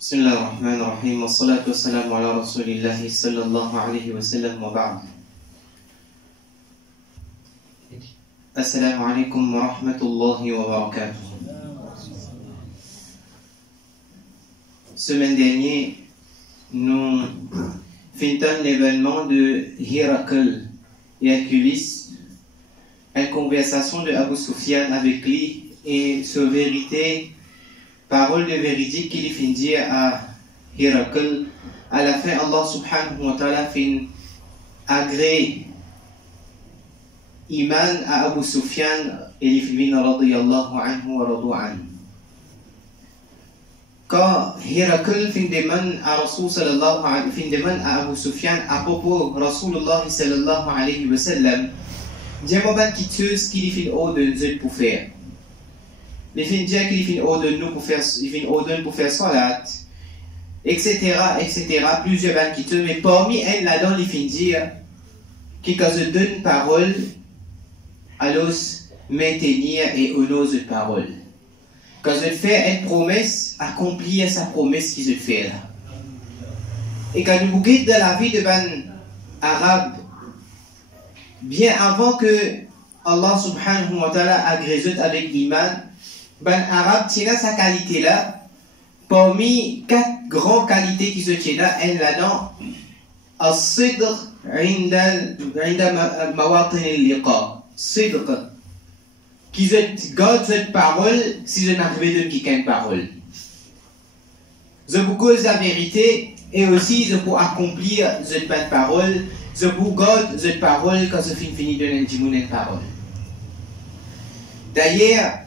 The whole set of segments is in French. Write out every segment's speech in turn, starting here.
بسم الله الرحمن الرحيم والصلاة والسلام على رسول الله صلى الله عليه وسلم وبعد. Assalamu alaikum wa rahmatullahi wa barakatuh. Semaine dernière, nous finissons l'événement de Héraclius et Achilles, une conversation de Abu Sufyan avec lui et sur vérité, parole de véridique qu'il finit dire à Héraclius. À la fin, Allah subhanahu wa ta'ala fin agréé iman à Abu Sufyan et les filles radiyallahu anhu wa radu anhu. Quand Héraclius fin demande à Rasul sallallahu alayhi fin demande à Abu Sufyan à propos Rasulullah sallallahu alayhi wa sallam, dis-moi pas qui tue ce qu'il fin haut de nous pour faire. Les fins dire qu'il fin haut de nous pour faire, il fin haut de nous pour faire salat, etc., etc. Plusieurs ban qui tue, mais parmi elles là-dedans, il fin dire qui quand je donne parole alors maintenir et honorer cette parole. Quand je fais une promesse, accomplir sa promesse qu'il se fait là. Et quand nous guidons dans la vie de ban arabe, bien avant que Allah subhanahu wa ta'ala agrégé avec l'iman, ban arabe tient sa qualité là, parmi 4 grandes qualités qui se tiennent là, elle là-dedans, as-sidr inda mawatin al-liqa. Sidq, qui je garde cette parole si je n'arrive de quitter une parole. Je vous cause la vérité et aussi je peux accomplir cette bonne parole. Je vous garde cette parole quand je finis de une parole. D'ailleurs,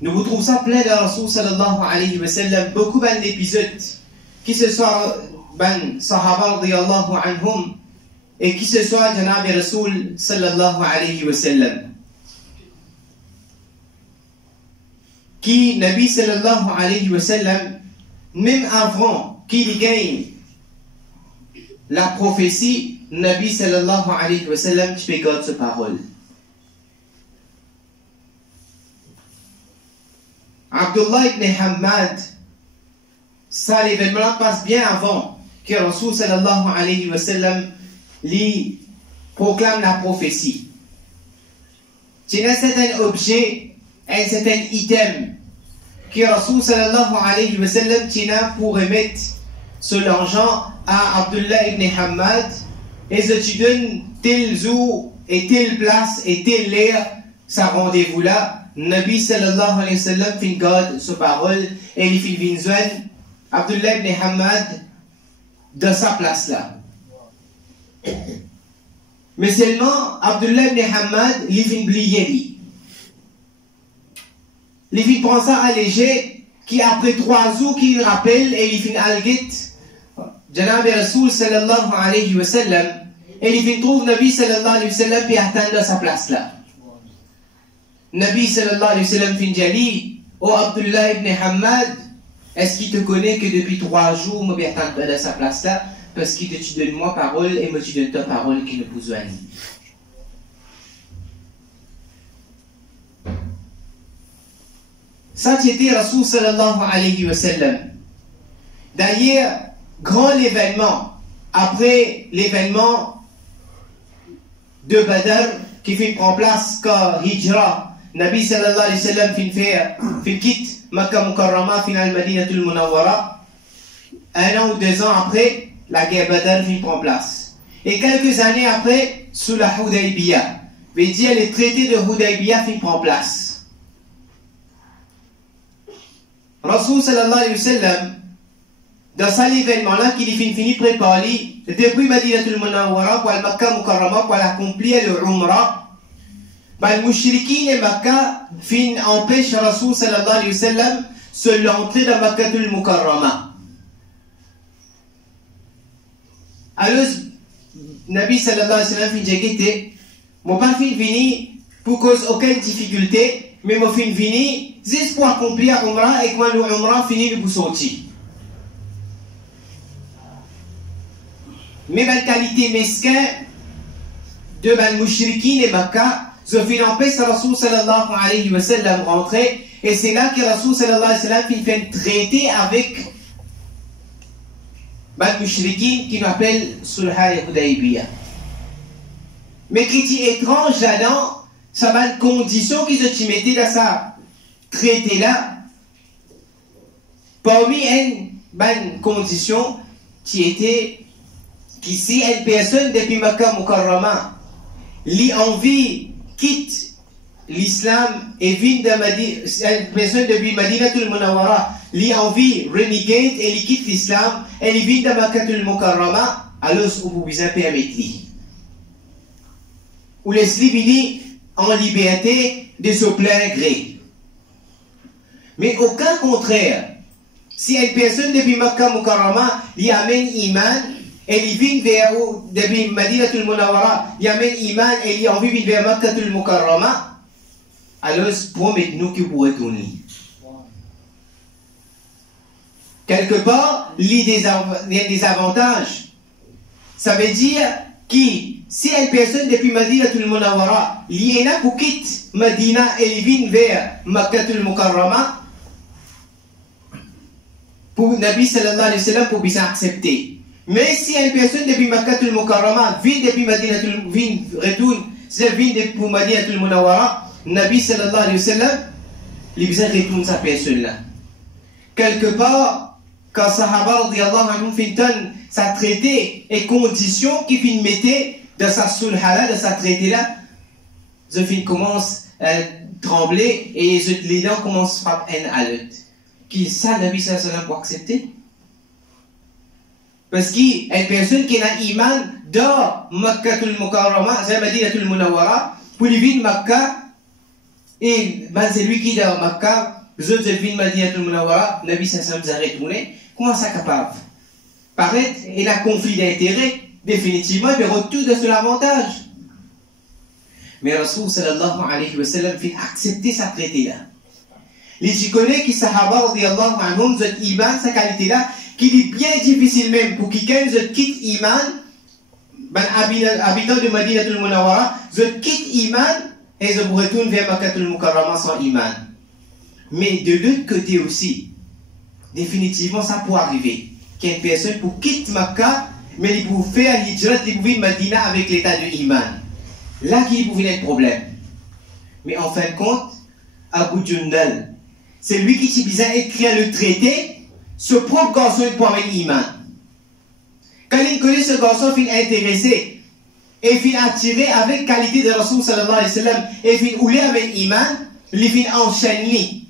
nous vous trouvons ça plein de Rasul sallallahu alayhi wa sallam, beaucoup d'épisodes qui se sont ban sahaba radiyallahu anhum et qui ce soit Janab Rasoul sallallahu alayhi wa sallam, qui Nabi sallallahu alayhi wa sallam, même avant qu'il gagne la prophétie, Nabi sallallahu alayhi wa sallam, tu peux garder sa parole. Abdullah ibn Hamad, ça l'événement passe bien avant que Rasoul sallallahu alayhi wa sallam lui proclame la prophétie. C'est un certain objet, un certain item que Rasul sallallahu alayhi wa sallam tient pour remettre ce l'argent à Abdullah ibn Hamad et je te donne tel jour et telle place et telle l'air, ça rendez-vous là. Nabi sallallahu alayhi wa sallam fin garde sa parole et il fin vinzoine Abdullah ibn Hamad de sa place là. Mais seulement Abdullah ibn Hamad il fin oublier lui. Il fin prend ça à léger qui après 3 jours qu'il rappelle et il fin algit Janab Rasoul sallallahu alayhi wa sallam et il fin trouve Nabi sallallahu alayhi wa sallam puis attendre à sa place là. Nabi sallallahu alayhi wa sallam fin jali oh Abdullah ibn Hamad, est-ce qu'il te connaît que depuis 3 jours moi bien attendre à sa place là? Parce que tu donnes moi parole et moi tu donnes ta parole qui ne pousse rien. Ça c'était Rasul sallallahu alayhi wa sallam. D'ailleurs, grand événement, après l'événement de Badr qui fait prendre place quand Hijra, Nabi sallallahu alayhi wa sallam fait quitte Makkah Mukarrama final Madinatul Munawwara. 1 an ou 2 ans après, la guerre Badr prend place. Et quelques années après, sous la Hudaybiyah, veut dire le traité de Hudaybiyah prend place. Rasul sallallahu alayhi wa sallam, dans cet événement-là, qu'il finit préparer, depuis Madinatul Munawwara, pour le Makkah Mukarrama, pour accomplir le Umrah, les mouchriquins et Makkah empêchent Rasul sallallahu alayhi wa sallam de l'entrer dans Makkatul Mukarrama. Alors, Nabi sallallahu alayhi wa sallam fin jagete, mon pas fin vini pour cause aucune difficulté, mais mon fin vini juste pour accomplir Umrah et quand le Umrah finit de vous sortir. Mais la qualité mesquin de ban mouchriquin et Makkah, je fin empêche Rasul sallallahu alayhi wa sallam rentrer Et c'est là que Rasoul sallallahu alayhi wa sallam fait un traité avec les mouchriquins qui nous appellent Sulha al-Hudaybiyah. Mais qui est étrange là-dedans, ça va une condition qu'ils ont mettées dans ça traité-là. Parmi une condition qui était que si une personne depuis Makkah Mukarrama lit envie quitte l'islam et vient de Madina, une personne depuis Madinatul Munawwara lit envie renegade et quitte l'islam et il vient de Makkatul Mukarrama, alors vous pouvez permettre ou laisse-les venir en liberté de son plein gré. Mais au cas contraire, si une personne depuis Makkah Mukarrama lui amène iman et il vient vers depuis Madinatul Munawwara, il amène iman et il a envie de vers Makkatul Mukarrama, alors promettez-nous que vous retournez. Quelque part, il y a des avantages. Ça veut dire que si une personne depuis Madinatul Munawwara, il y en a pour quitter Madina et il vient vers Makkatul Mukarrama, pour Nabi sallallahu alayhi wa sallam pour bien accepter. Mais si une personne depuis Makkatul Mukarrama vient depuis Madinatul retourne, vient depuis Madinatul Munawwara, Nabi sallallahu alayhi wa sallam, il vient retourne sa personne là. Quelque part, quand Sahaba radiyallahu anhum fintan sa traité et conditions qui fin mettait dans sa sulhala, dans sa traité là, je fin commence à trembler et les dents commencent à frapper un à l'autre. Qui ça, Nabi sallallahu alayhi wa sallam pour accepter? Parce qu'il y a une personne qui a iman dans Makkatul Mukarrama, c'est Madinatul Munawwara, pour lui vivre Makkah, et c'est lui qui est dans Makkah, les autres vivent Madinatul Munawwara, Nabi sallallahu alayhi wa sallam retourné. Comment ça capable? Paraître, il a conflit d'intérêt, définitivement, il y aura tout de son avantage. Mais Rasoul sallallahu alayhi wa sallam fait accepter sa traité-là. Les connaissent qui Sahaba radiyallahu anhum, zot iman, sa qualité-là, qui est bien difficile même pour quelqu'un zot quitte iman, habitant de Madinatul Munawwara, zot quitte iman et zot retourne vers Makkatul Mukarrama sans iman. Mais de l'autre côté aussi, définitivement ça peut arriver. Qu'il y ait une personne pour quitter Makkah, mais il peut faire hijrat, il peut vivre Madina avec l'état de iman. Là qu'il peut être problème. Mais en fin de compte, Abu Jundal, c'est lui qui a écrit le traité, ce propre garçon il peut avoir iman. Quand il connaît ce garçon, il est intéressé et il est attiré avec qualité de Rasoul sallallahu alayhi wa sallam et il est oulé avec iman, il est enchaîné.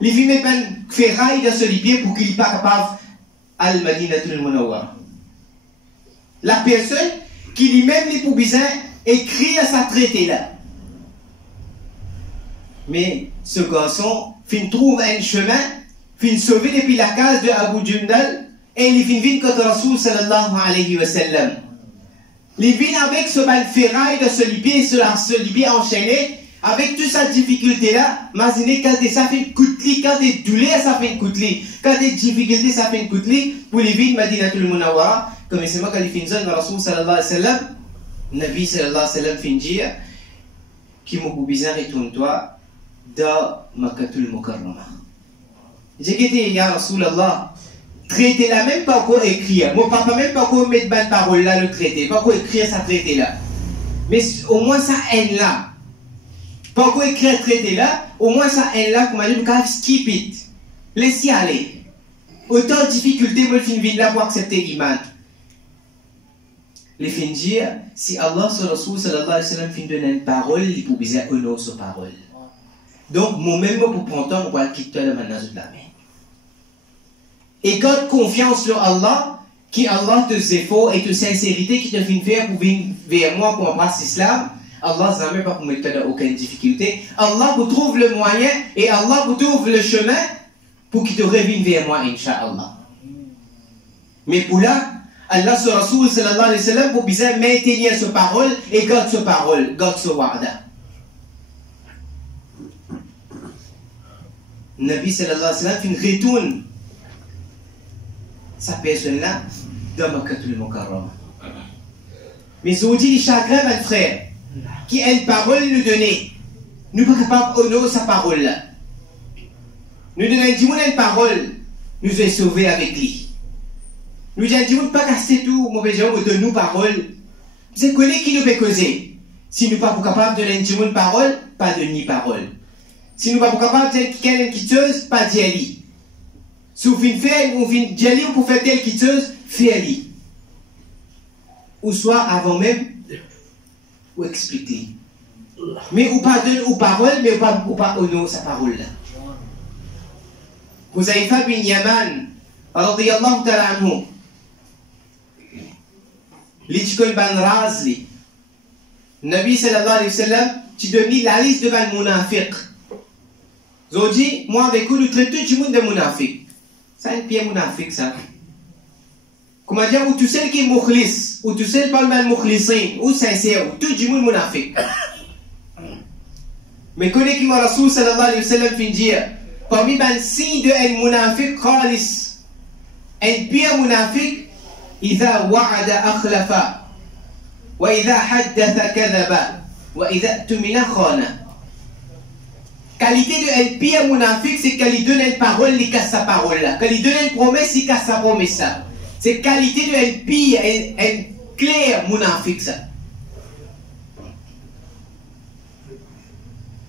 Il fait mettre une ferraille dans ce pied pour qu'il n'est pas capable al-Madinatul Munawwara. La personne qui lui-même les besoin écrit à sa traité là. Mais ce garçon trouve un chemin, sauvé depuis la case de Abu Jundal et il vient contre Rasoul sallallahu alayhi wa sallam. Il vient avec ce ferraille de ce pied enchaîné. Avec toute cette difficulté-là, imaginez quand ça fait une coutli, quand des douleurs, ça fait une coutli, quand des difficultés, ça fait une coutli, pour les villes Madinatul Munawwara, comme c'est moi quand il finit dans Rasoul sallallahu alayhi wa sallam, Nabi sallallahu alayhi wa sallam finit dire, qui m'a bizarre retourne-toi dans Makkatul Mukarrama. J'ai dit, ya Rasulallah, traité là, même pas quoi écrire, mon papa même pas quoi mettre bonne parole là, le traité, pas quoi écrire ça traité là. Mais au moins ça haine là. Pourquoi écrire un traité là, au moins ça est là, comme on dit, skip it. Laissez aller. Autant de difficultés, moi, je finis là pour accepter l'iman. Les fins dire, si Allah, sallallahu alayhi wa sallam, fin donner une parole, il peut bien honorer sa parole. Donc, moi-même, pour prendre temps, on va quitter le manage de la main. Et quand confiance sur Allah, qui Allah te fait fort et te sincérité qui te fait faire pour venir vers moi pour embrasser l'islam, Allah ne jamais pas pour mettre dans aucune difficulté. Allah vous trouve le moyen et Allah vous trouve le chemin pour qu'il te revienne vers moi, Inch'Allah. Mais pour là, Allah sur Rasoul sallallahu alayhi wa sallam pour bien maintenir sa parole et garde sa parole, garde sa wa'da. Nabi sallallahu alayhi wa sallam retourne sa personne là dans Makkatul Mukarrama. Mais je vous dis les chagrins, mes frères, qui a une parole nous donner, nous ne sommes pas capables d'honorer sa parole là. Nous donnons une parole, nous sommes sauvés avec lui. Nous disons pas casser tout, mauvais gens, de nous parole. C'est connaître qui nous peut causer. Si nous ne sommes pas capables de donner une parole, pas de ni parole. Si nous ne sommes pas capables de dire quelqu'un quitteuse, pas d'y aller. Si vous finissez faire, ou finissez d'y aller, ou pour faire telle quitteuse, faites-le. Ou soit avant même, ou expliquer. Mais ou pas donner ou parole, mais ou pas honorer sa parole là. Huzaifa bin Yaman, radiyallahu ta'ala anhu, li tikoy ban razli. Nabi sallallahu alayhi wa sallam, tu donnes la liste de ban munafiq. Zodi, moi avec vous, nous traitons tout le monde de munafiq. Ça, un pied munafiq, ça. Comment dire, ou tout seul qui est mukhlis, ou tout seul parle mal mukhlisin, ou sincère, ou tout le monde munafiq. Mais connaît qui m'a Rasoul sallallahu alayhi wa sallam fin dire, parmi les signes de un munafiq khalis, un pire munafiq, إذا وعد أخلف وإذا حدث كذب وإذا اؤتمن خان. Qualité de un pire munafiq, c'est qu'il donne une parole, il casse sa parole là. Quand il donne une promesse, il casse sa promesse là. C'est qualité de un pire, un clair munafiq ça.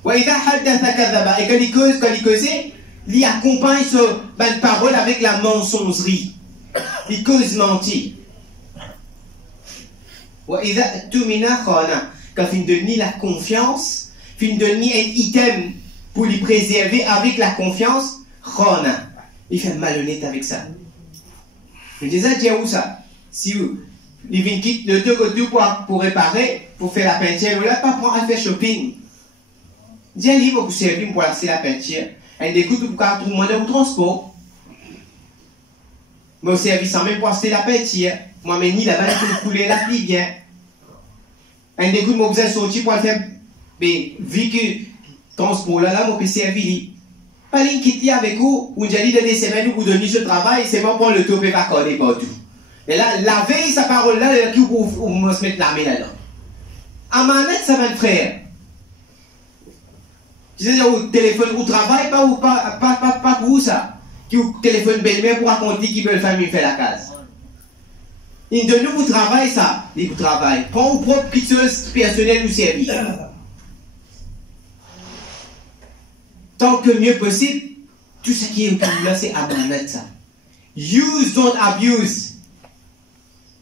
وإذا حدث كذب. Et quand il cause, il accompagne cette parole avec la mensongerie. Il cause mentir. وإذا اؤتمن خان. Quand il donne la confiance, il donne un item pour lui préserver avec la confiance, khana. Il fait malhonnête avec ça. Je disais, tiens où ça? Si il vient quitter le deux côtés pour réparer, pour faire la peinture, là, pas prendre à faire shopping. Dis un livre pour servir pour acheter la peinture. Un dégoût pour tout le monde au transport. Mais au service en même pour acheter la peinture. Moi, mais ni là-bas, pour couler la pluie bien. Un dégoût, moi, vous avez sorti pour faire. Mais vu que transport là, moi, je peux servir. Pas une quitter avec vous, ou j'ai dit de des semaines où vous donnez ce travail, c'est bon pour le top et pas coller partout. Et là, la veille, sa parole là, qui vous me se mettre la main là-dedans. À manette, ça va être frère. Je disais, au téléphone, au travail, pas pour vous ça. Qui au téléphone belle-mère pour raconter qui veut famille faire la case. Il de nous, vous travaillez ça. Il vous travaille. Prends vos propres piteuses personnelles ou services. Tant que mieux possible, tout ce qui est là, c'est amanat ça. Use, don't abuse.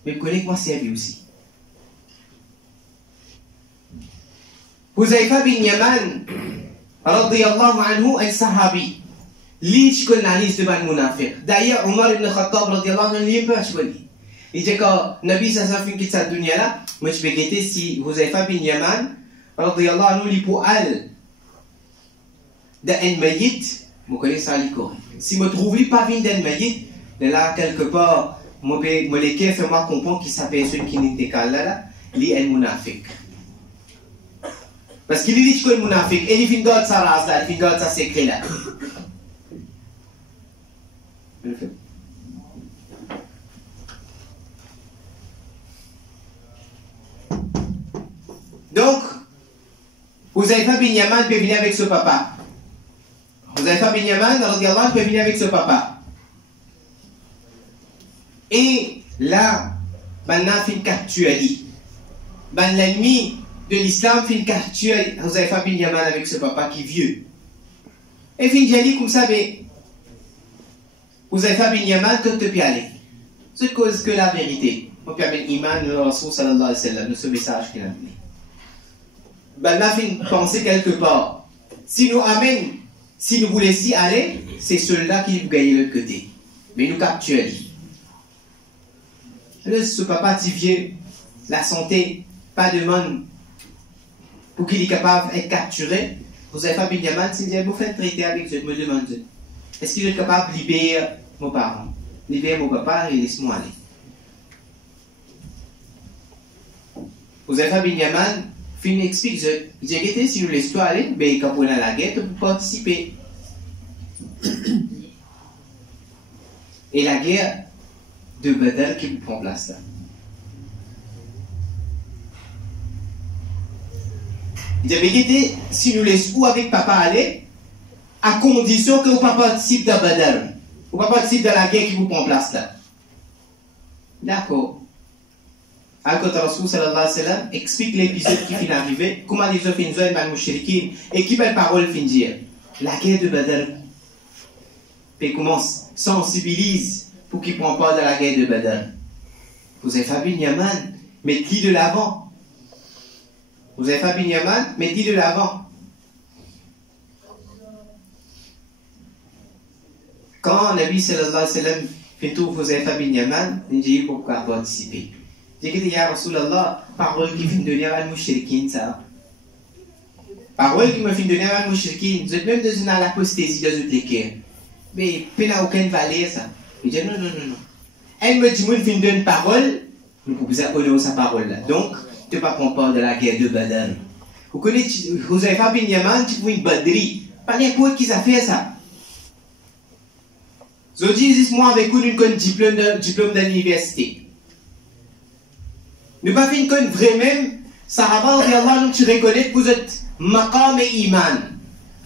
Mais connais-moi servir aussi. Huzaifa bin Yaman, radiyallahu anhu, un sahabi. Lui, tu connais la liste de ban munafiq. D'ailleurs, Omar ibn Khattab, radiyallahu anhu, il peut acheter. Il dit que Nabi sallallahu alayhi wa sallam quitte cette dunya là, moi je vais guetter si Huzaifa bin Yaman, radiyallahu anhu, il peut aller d'un mayit, je connais ça l'icône. Si je ne trouve pas vin d'un mayit, là quelque part, je l'équipe fait-moi comprendre qu'il s'appelle celui qui n'était qu'à là, il est un munafiq. Parce qu'il dit que c'est un munafiq, et il vient de sa race là, il vient de sa secret là. Donc, Huzaifa bin Yaman peut venir avec ce papa. Huzaifa bin Yaman, radiyallahu, peut venir avec ce papa. Et là, maintenant, il capture Ali. L'ennemi de l'islam, il capture Huzaifa bin Yaman avec ce papa qui est vieux. Et il dit comme ça, mais Huzaifa bin Yaman, que tu peux aller. C'est cause que la vérité. On peut amener Iman, le Rasoul sallallahu alayhi wa sallam, ce message qu'il a donné. Là, il pensait quelque part. Si nous amène, si nous vous laissez aller, c'est ceux-là qui vous gagnent de l'autre côté. Mais nous capturons. Ce papa dit vieux, la santé, pas de monde pour qu'il est capable d'être capturé. Vous avez fait Binyaman, si vous faites traiter avec eux, je me demande, est-ce qu'il est capable de libérer mon parent, libérer mon papa et laisse-moi aller. Vous avez fait Binyaman, Fin explique, il dit, si nous laissons aller, mais quand on a la guerre, on peut participer. Et la guerre de Badr qui prend place là. Il dit, si nous laissons où avec papa aller, à condition que vous ne participez de Badr. Vous ne participez de la guerre qui vous prend place là. D'accord. Alors que Rasul sallallahu alayhi wa sallam explique l'épisode qui finit d'arriver, comment les autres finissent dans le mouchrikin, et qui belle parole finit dire. La guerre de Badr. Puis commence, sensibilise pour qu'il ne prenne pas de la guerre de Badr. Vous avez fait bin Yaman, mettez-lui de l'avant. Vous avez fait bin Yaman, mettez-lui de l'avant. Quand Nabi sallallahu alayhi wa sallam fait tout vous avez fait bin Yaman, il dit pourquoi participer. Il dit que ya Rasulallah, parole qui vient de donner à al-Mushrikin, ça. Parole qui me fait donner à al-Mushrikin, vous êtes même dans une apostasie de votre équerre. Mais il n'y a aucune valeur, ça. Il dit non. Elle me dit, moi, je donne une parole, nous pouvons honorer sa parole là. Donc, tu ne peux pas prendre part de la guerre de Badr. Vous connaissez, vous avez fait bin Yaman, tu fais une badri. Pas n'importe qui ça fait ça. Je dis, moi, avec vous, une diplôme de l'université. Nous pas fait une vraie même, Sahaba, Allah, tu reconnais que vous êtes maqam et iman.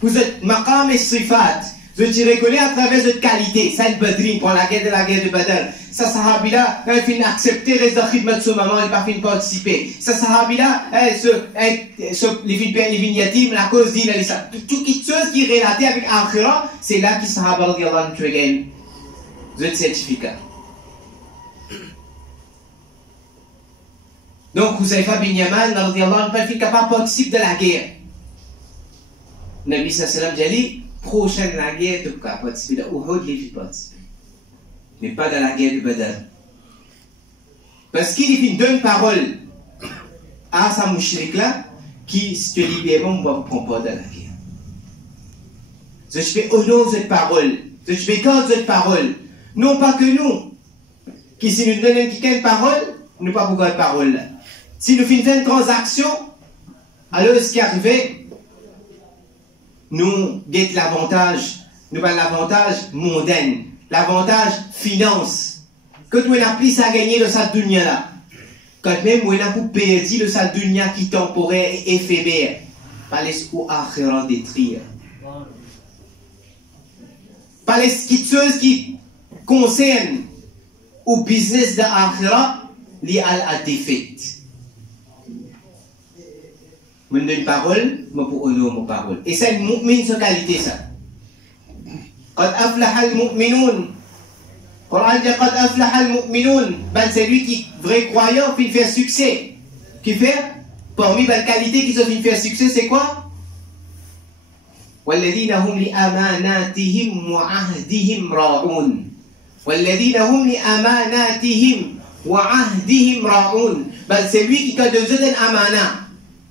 Vous êtes maqam et sifat. Je te reconnais à travers votre qualité. Ça, le badri, pour la guerre de Badr. Ça, Sahabi-là, il fait accepter les khidmat de son maman, il pas fait participer. Ça, Sahabi-là, les vignettes, la cause d'il, toute chose qui est relatée avec Akhira, c'est là que Sahaba, radiallahu anhu, tu gagnes. Votre certificat. Donc, vous savez pas, bin Yaman, radiallahu anhu, pas capable de participer de la guerre. Nabi sallallahu alayhi wa sallam, prochaine la guerre, tu peux participer de Uhud, il faut participer. Mais pas dans la guerre de Badr. Parce qu'il donne parole à sa mouchrik là, qui, si tu libères, on ne va pas prendre dans la guerre. Je fais honneur cette parole. Je fais garde cette parole. Non pas que nous, qui si nous donnons quelqu'un une parole, nous ne pas beaucoup de parole là. Si nous faisons une transaction, alors ce qui est arrivé, nous guettons l'avantage, nous avons l'avantage mondain, l'avantage finance. Quand on a plus à gagner de cette dunya là, quand même on a pour perdre de cette dunya qui est temporaire et éphémère, pas les akhira détruire. Pas les choses qui concernent au business de akhira lié à la défaite. Je donne une parole, je pour honorer ma parole. Et c'est une mu'min sa qualité ça. قد أفلح المؤمنون. Coran dit قد أفلح المؤمنون. Ben c'est lui qui vrai croyant qui fait succès. Qui fait parmi les qualités qui se fait faire succès c'est quoi? والذين هم لأماناتهم وعهدهم راعون. والذين هم لأماناتهم وعهدهم راعون. Ben c'est lui qui quand donne un amana.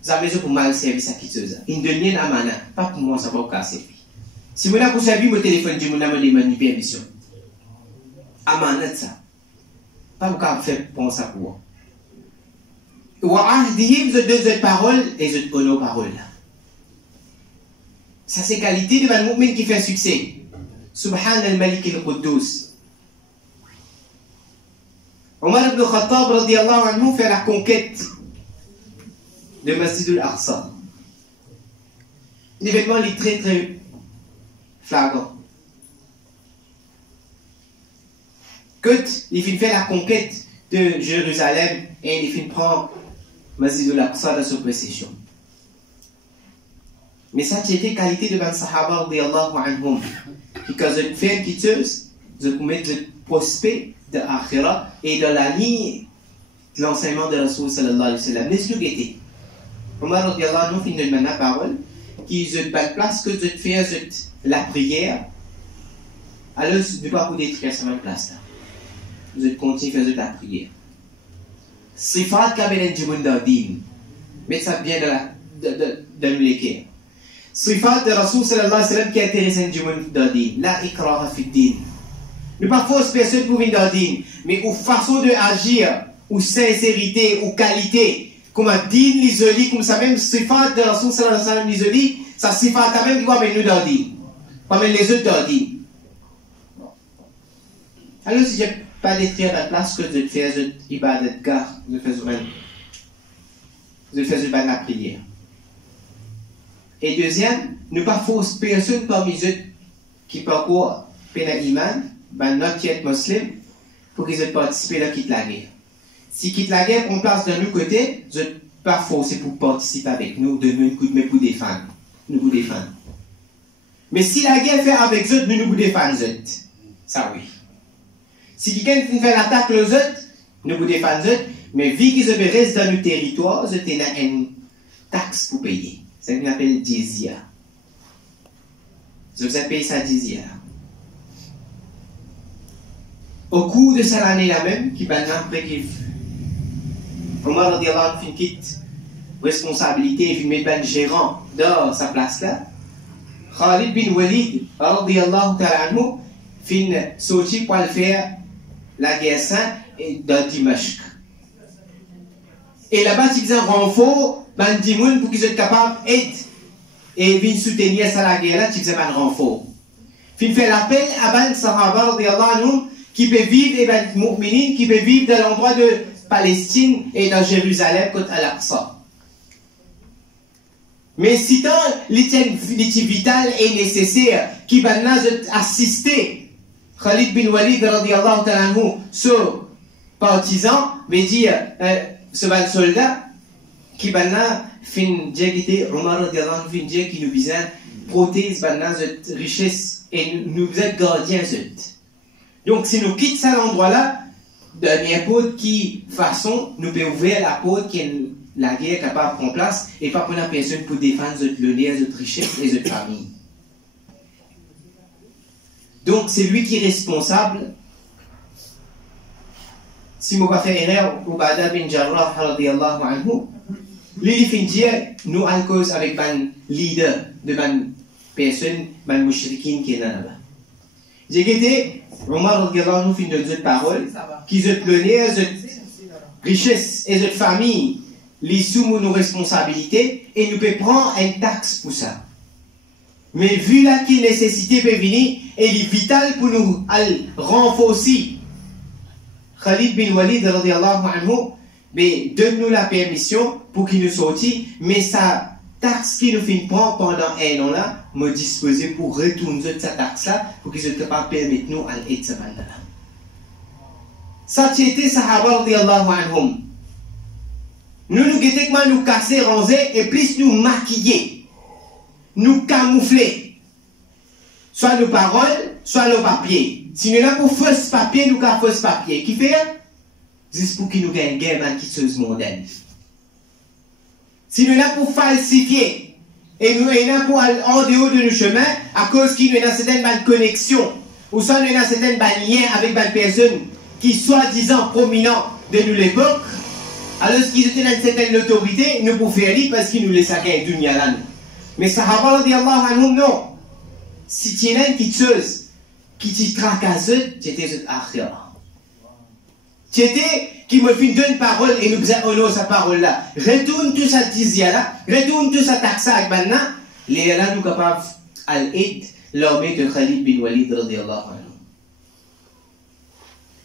Ça veut dire pour mal servir sa quitteuse. Il donne une amana. Pas pour moi ça va pas servir. Si vous avez servi mon téléphone, je vous ai demandé permission. Amanat ça. Pas vous pouvez faire pour ça pour vous. Wa ahdihim, je donne cette parole et je donne nos paroles. Ça c'est qualité de un mu'min qui fait succès. Subhan al-Malik al-Quddus. Omar ibn Khattab radiyallahu anhu fait la conquête de Masjid al-Aqsa. L'événement est très très flagrant. Quand il fait la conquête de Jérusalem et il prend Masjid al-Aqsa dans sa possession. Mais ça c'était qualité de ban sahaba radiyallahu anhum. Qui quand je fais une quitteuse, je peux mettre le prospect de Akhira et dans la ligne de l'enseignement de Rasul sallallahu alayhi wa sallam. Laisse-le guetter. Omar radiyallahu anhu finit de la parole qui se bat place que de faire la prière. Alors ne pas vous détruire sa place là. Vous continuez à faire la prière. Sifat kabelen jumundadin. Mettez ça bien dans l'équerre. Sifat de Rasul sallallahu alayhi wa sallam qui est intéressant jumundadin. La ikraha fi din. Ne pas force personne pour venir dans din, mais ou façon de agir, ou sincérité, ou qualité. Comme un din l'isoli, comme ça même sifat de Rasul sallallahu alayhi wa sallam l'isoli, ça sifat quand même qui va venir dans din. Pas même les autres dans din. Alors si je n'ai pas détruire la place que de faire ibadat gar, de faire la prière. Et deuxième, ne pas forcer personne parmi eux qui parcourent Pena Iman, ben not yet Muslim, pour qu'ils aient participé à quitte la guerre. Si quitte la guerre prend place de nos côtés, je ne pas forcer pour participer avec nous, donner un coup de main pour défendre. Nous vous défendre. Mais si la guerre fait avec eux, nous vous défendons. Ça oui. Si quelqu'un fait l'attaque aux autres, nous vous défendons. Mais vu qu'ils restent dans nos territoires, ils ont une taxe pour payer. C'est ce qu'on appelle jizya. Je vous ai payé ça jizya. Au cours de cette année-là même, qui maintenant après qu'il Omar radiallahu anhu quitte responsabilité et met un gérant dans sa place-là, Khalid bin Walid radiallahu ta'ala anhu fin sorti pour le faire la guerre sainte dans Dimashq. Et là-bas, ils ont renfort, ben dimoun pour qu'ils soient capables d'aider et venir soutenir ça la guerre là, ils ont un renfort. Fin fait l'appel à ben Sahaba radiallahu anhu qui peut vivre, et ben mu'minin qui peut vivre dans l'endroit de Palestine et dans Jérusalem côté Al-Aqsa. Mais si tant l'étude vitale est nécessaire, qui va assister Khalid bin Walid radiallahu ta'ala anhu, ce partisan, veut dire ce soldat, qui va fin dire Omar radiallahu anhu fin dire qui nous vise protéger cette richesse et nous êtes gardiens. Donc si nous quittons cet endroit-là, de n'importe qui façon, nous pouvons ouvrir la porte qui la guerre est capable de prendre place et pas pour la personne pour défendre notre l'honneur, notre richesse et notre famille. Donc c'est lui qui est responsable. Si je ne fais pas erreur, Ubada bin Jarrah radiyallahu anhu, lui il dire nous en cause avec un leader de une personne, un mouchrikin qui est là-bas. J'ai guetté Omar radiallahu anhu fin de notre parole qui ont l'honneur, notre richesse et notre famille. Les sous nos responsabilités et nous pouvons prendre une taxe pour ça. Mais vu là qu'il nécessité peut venir, elle est vitale pour nous renforcer. Khalid bin Walid radiallahu anhu, mais donne-nous la permission pour qu'il nous sorte, mais sa taxe qu'il nous fait prendre pendant un an là, me disposer pour retourner cette taxe là, pour qu'ils soient capables de permettre nous à l'aider ce là. Ça c'était Sahaba radiallahu anhum. Nous nous casser, ranger et plus nous maquiller, nous camoufler. Soit nos paroles, soit nos papiers. Si nous avons pour fausse papier, nous avons fausse papier. Qui fait? Juste pour qu'il nous gagne guerre qui chose mondaine. Si nous avons pour falsifier, et nous avons pour aller en dehors de nos chemins, à cause qu'il nous avons certaines connexions, ou soit nous avons certaines liens avec des personnes qui soi-disant prominents de nous l'époque, alors qu'ils étaient dans une certaine autorité, nous pouvons faire lire parce qu'ils nous laissent à gagner dunya là. Mais Sahaba radiallahu anhum non. Si tu as une petite chose qui te tracasse, tu étais cette akhira. Tu étais qui me fait une parole et nous faisons sa parole là. Retourne tout ça tizia là, retourne tout ça taxa avec maintenant, les là nous capables d'aider l'armée de Khalid bin Walid radiallahu anhu.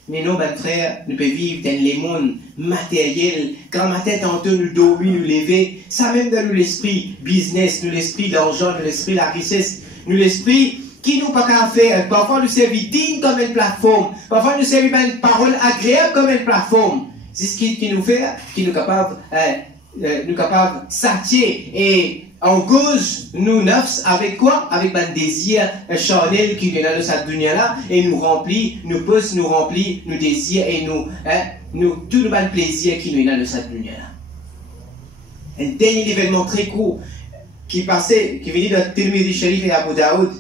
Mais nous, mes frères, nous pouvons vivre dans les mondes matériels, quand ma tête en nous dormir, nous lever, ça même dans l'esprit business, nous l'esprit l'argent, nous l'esprit la richesse, nous l'esprit qui nous pas qu'à faire. Parfois nous servir digne comme une plateforme, parfois nous servir une parole agréable comme une plateforme. C'est ce qui nous fait, qui nous capable, de s'attirer et en cause, nous neufs, avec quoi? Avec un désir charnel qui vient de cette dunya-là et nous remplit, nous pousse, nous remplit, nous désire et tout le plaisir qui vient de cette dunya-là. Un dernier événement très court qui passait, qui venait de Tirmidhi Sharif et Abu Daoud.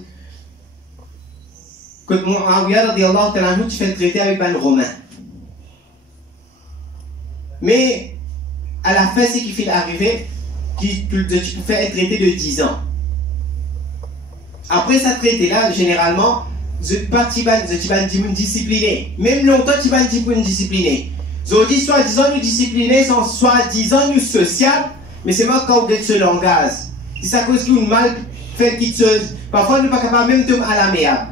Quand Muawiyah radiallahu ta'ala anhu, tu fais traiter avec un Romain. Mais à la fin, c'est qu'il fait arriver. Tu peux faire être traité de 10 ans. Après ça traité-là, généralement, je ne suis pas discipliné. Même longtemps, tu vas discipliné. Je dis soi-disant nous discipliner, sans soi-disant nous sociables, mais c'est moi quand on get ce langage. C'est ça cause qu'on mal fait quelque chose. Parfois, nous ne sommes pas capables même de à la meilleure.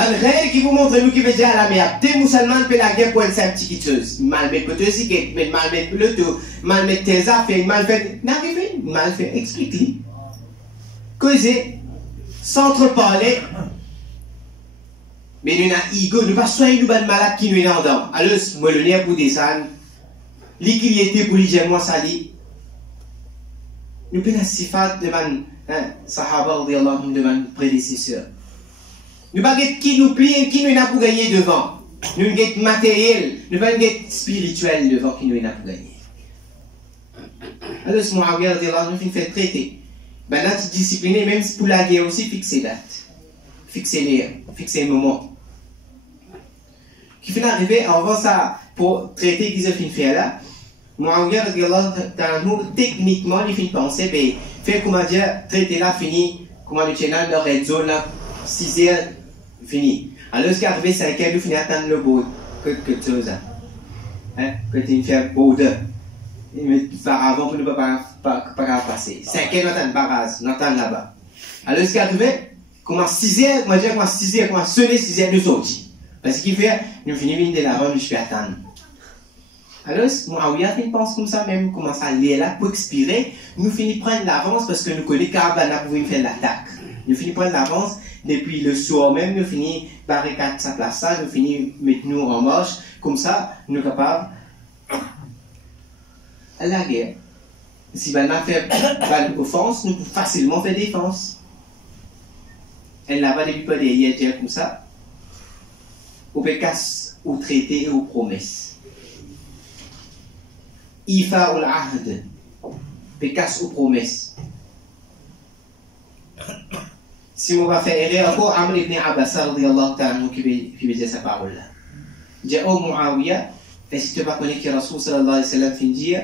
Ben, rien qui vous montre nous qui veut dire à la mer. Des musulmans fait la guerre pour une simple petite chose. Mal mettre le cigarette, mal mettre le tout, mal mettre tes affaires, mal fait. N'arrivez, mal fait, explique-lui. Causer, s'entreparler. Mais nous n'avons ego, nous pas soigner nous ban malade qui nous est en dedans. Alors, moi le nerf pour descendre. L'équilibre pour les moi ça dit. Nous prenons sifat de man, sahaba de man prédécesseur. Nous pas qui nous plie, qui nous n'a pour gagner devant. Nous avons matériel, nous pas spirituel devant qui nous n'a pour gagner. Alors, ce Muawiyah nous fait traiter. Ben là, tu disciplines, même pour la guerre aussi, fixer date. Fixer les, fixer le moment. Qui finit arriver, avant ça, pour traiter qu'ils ont fait faire là, Muawiyah, techniquement, il finit penser, ben, faire comment dire, traiter là, fini, comment le channel, le red zone là, 6 heures, fini. Alors, ce qui est arrivé, c'est qu'il finit à attendre le bout, que chose, hein, que tu fais border. Mais avant, pour ne pas passer. 5 heures, on attend barrage, on attend là-bas. Alors, ce qui est arrivé, comment 6 heures, moi, je dis, comment 6 heures, comment sonner 6 heures de sortie. Parce qu'il fait, nous finissons de l'avant, je peux attendre. Alors, Muawiyah pense comme ça même, commence à aller là pour expirer. Nous finissons prendre l'avance parce que nous connaissons qu'Abana pouvait faire l'attaque. Nous finissons prendre l'avance depuis le soir même, nous finissons barricade sa place ça, nous finissons mettre nous en marche. Comme ça, nous sommes capables à la guerre. Si on fait offense, nous pouvons facilement faire défense. Elle n'a pas depuis pas des comme ça. Au pécasse, au traité et aux promesses. Ifa ou l'ahd, pécasse aux promesses. Si on va faire erreur, encore Amr ibn Abbas radiyallahu ta'ala qui veut dire sa parole là. Dit oh Muawiyah, si tu ne connais pas que Rasoul sallallahu alayhi wa sallam fin dire,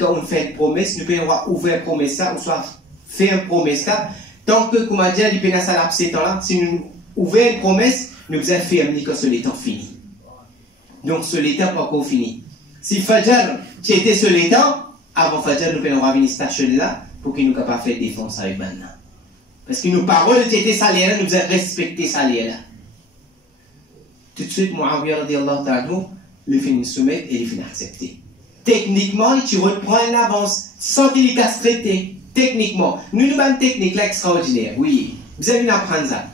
quand on fait une promesse, nous pouvons ouvrir une promesse là, ou soit faire une promesse là, tant que, comme on dit, il peut pas s'adapter là, si nous ouvrons une promesse, nous devons faire que ce l'état fini. Donc ce l'état pas encore fini. Si Fajr, tu étais sur l'état, avant Fajr, nous pouvons revenir station là, pour qu'il nous capable de faire défense avec Banna. Parce que nos paroles, tu étais salaires, nous devons respecter salaires là. Tout de suite, Muawiyah radiyallahu ta'ala, il finit soumettre et il finit accepter. Techniquement, tu reprends une avance, sans qu'il y ait traité. Techniquement, nous avons une technique là extraordinaire, oui. Vous avez apprendre ça.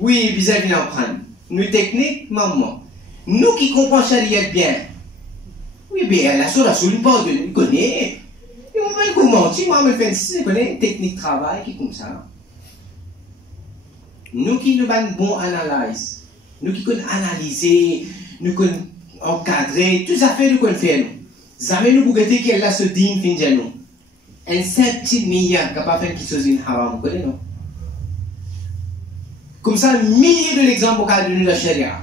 Oui, vous avez apprendre. Nous, technique, maman. Nous qui comprenons Sharia bien. Oui, bien, la chose, nous connaissons. Et on va comment, tu m'as fait une connaît technique de travail qui est comme ça. Nous qui nous avons une bonne analyse. Nous qui connaissons analyser, nous connaissons encadrer, tout ça fait nous connaissons faire. Jamais nous pouvons dire qu'elle a ce digne fin de nous. Un simple petit milliard capable de faire quelque chose de haram, vous connaissez, non? Comme ça, milliers de l'exemple au cas de la charia.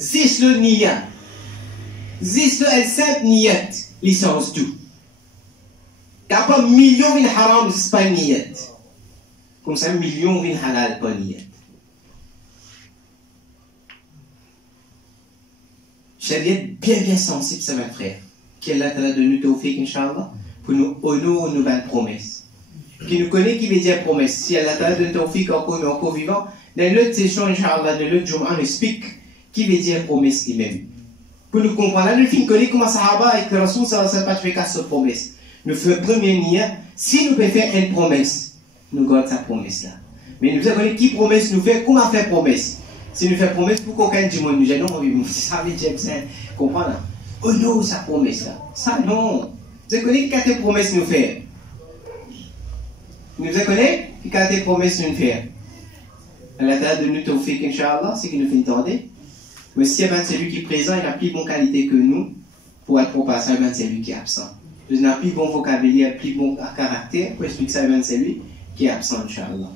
Zis le niyat. Zis le un simple niyat. Licence tout. T'as pas millions de haram, c'est pas niyat. Comme ça, millions de halal, pas niyat. Charia bien sensible, ça va frère. Qu'Allah t'a donné tawfiq, Inch'Allah, pour nous honorer nos bonnes promesses. Qui nous connaît, qui veut dire promesse. Si Allah t'a donné tawfiq encore vivant, dans l'autre session, Inch'Allah, dans l'autre jour, on explique qui veut dire promesse lui-même. Pour nous comprendre, nous finissons connaître comment Sahaba et que Rasoul ça pas fait qu'à cette promesse. Nous faisons premier nia, si nous pouvons faire une promesse, nous gardons sa promesse là. Mais nous savons qui promesse nous fait, comment faire promesse. Si nous faisons promesse pour qu'aucun du monde nous gêne, non, ça veut dire que c'est, comprendre. Oh non, sa promesse là. Ça non. Vous connaissez quelle promesse nous fait. Nous connaissez quelle promesse nous fait. Allah t'a donné tawfiq, Inch'Allah, c'est qu'il nous fait entendre. Mais si c'est lui qui est présent, il a plus bonne qualité que nous pour être propre à ça, c'est lui qui est absent. Il n'a plus bon vocabulaire, plus bon caractère pour expliquer ça, c'est lui qui est absent, Inch'Allah.